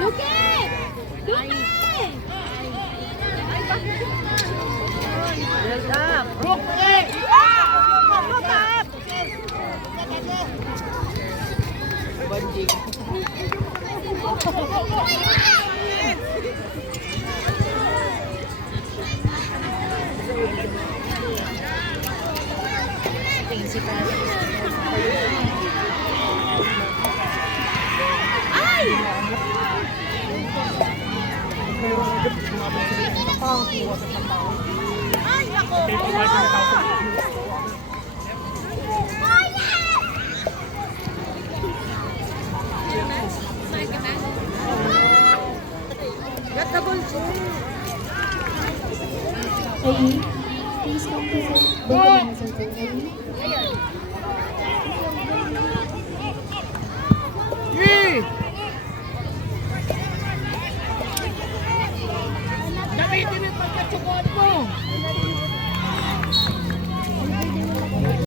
Dukit! Dukit! Build up. Rook ulit! Look up. Banding. Ay! Ay, nako! Get the ball. AE, please come present. Both of us are AE. Yee! Gamitin mo yung pagkatsukuan mo!